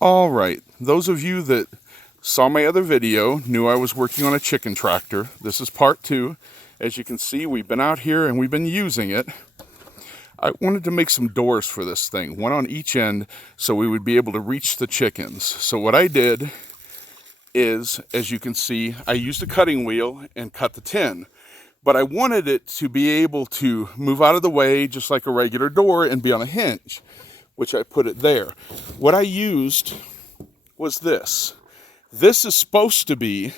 All right, those of you that saw my other video knew I was working on a chicken tractor. This is part 2. As you can see, we've been out here and we've been using it. I wanted to make some doors for this thing, one on each end, so we would be able to reach the chickens. So what I did is, as you can see, I used a cutting wheel and cut the tin. But I wanted it to be able to move out of the way just like a regular door and be on a hinge, which I put it there. What I used was this. This is supposed to be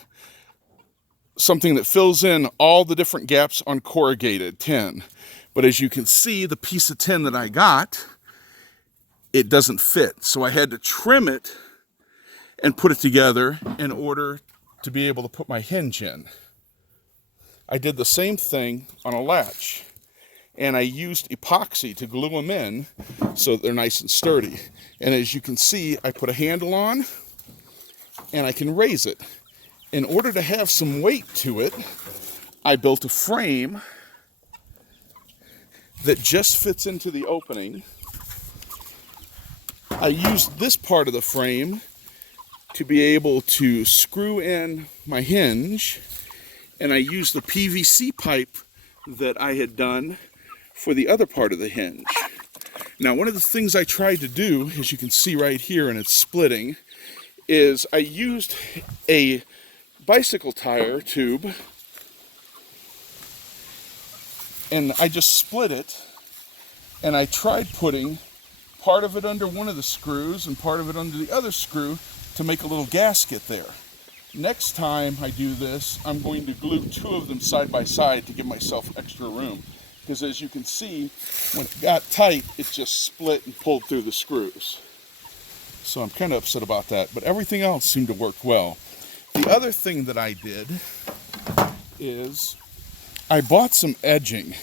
something that fills in all the different gaps on corrugated tin. But as you can see, the piece of tin that I got, it doesn't fit. So I had to trim it and put it together in order to be able to put my hinge in. I did the same thing on a latch, and I used epoxy to glue them in so that they're nice and sturdy. And as you can see, I put a handle on and I can raise it. In order to have some weight to it, I built a frame that just fits into the opening. I used this part of the frame to be able to screw in my hinge, and I used the PVC pipe that I had done for the other part of the hinge. Now, one of the things I tried to do, as you can see right here, and it's splitting, is I used a bicycle tire tube and I just split it, and I tried putting part of it under one of the screws and part of it under the other screw to make a little gasket there. Next time I do this, I'm going to glue 2 of them side by side to give myself extra room. Because as you can see, when it got tight, it just split and pulled through the screws. So I'm kind of upset about that, but everything else seemed to work well. The other thing that I did is I bought some edging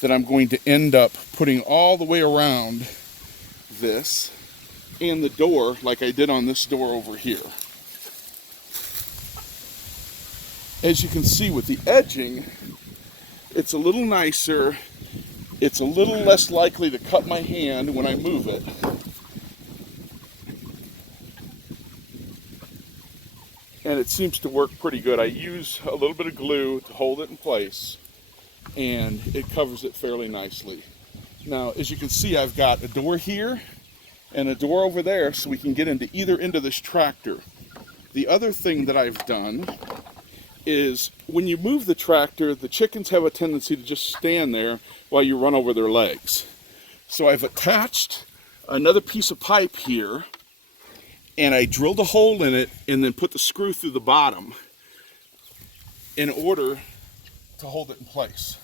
that I'm going to end up putting all the way around this and the door, like I did on this door over here. As you can see with the edging, it's a little nicer. It's a little less likely to cut my hand when I move it. And it seems to work pretty good. I use a little bit of glue to hold it in place, and it covers it fairly nicely. Now, as you can see, I've got a door here and a door over there so we can get into either end of this tractor. The other thing that I've done is when you move the tractor, the chickens have a tendency to just stand there while you run over their legs. So I've attached another piece of pipe here, and I drilled a hole in it and then put the screw through the bottom in order to hold it in place.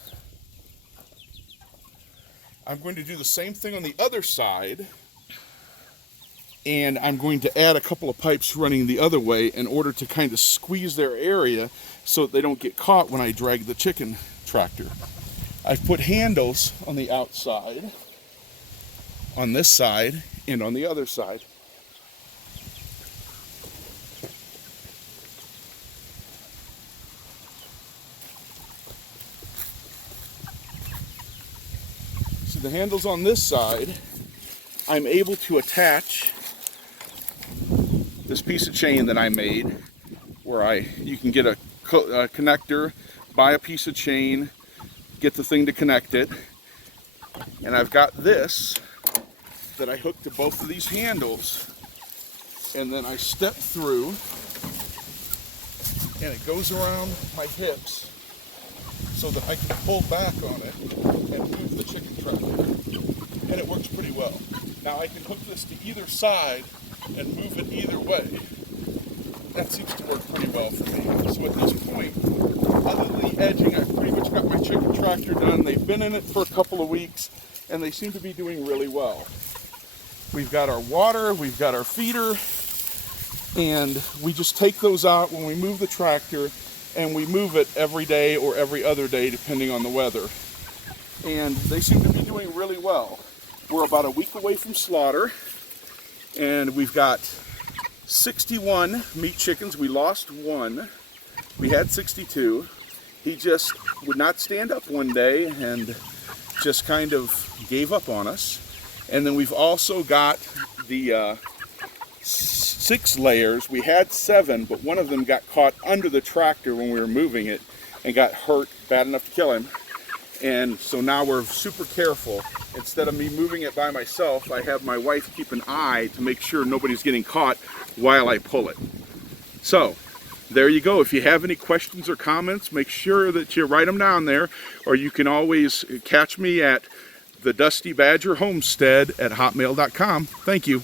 I'm going to do the same thing on the other side, and I'm going to add a couple of pipes running the other way in order to kind of squeeze their area so that they don't get caught when I drag the chicken tractor. I've put handles on the outside, on this side, and on the other side. So the handles on this side, I'm able to attach this piece of chain that I made, where you can get a connector, buy a piece of chain, get the thing to connect it, and I've got this that I hook to both of these handles, and then I step through, and it goes around my hips so that I can pull back on it and move the chicken tractor, and it works pretty well. Now I can hook this to either side and move it either way. That seems to work pretty well for me. So at this point, other than the edging, I've pretty much got my chicken tractor done. They've been in it for a couple of weeks, and they seem to be doing really well. We've got our water, we've got our feeder, and we just take those out when we move the tractor, and we move it every day or every other day, depending on the weather. And they seem to be doing really well. We're about a week away from slaughter, and we've got 61 meat chickens. We lost one. We had 62. He just would not stand up one day and just kind of gave up on us. And then we've also got the 6 layers. We had 7, but one of them got caught under the tractor when we were moving it and got hurt bad enough to kill him. And so now we're super careful. Instead of me moving it by myself, I have my wife keep an eye to make sure nobody's getting caught while I pull it. So there you go. If you have any questions or comments, make sure that you write them down there, or you can always catch me at the Dusty Badger Homestead at hotmail.com. Thank you.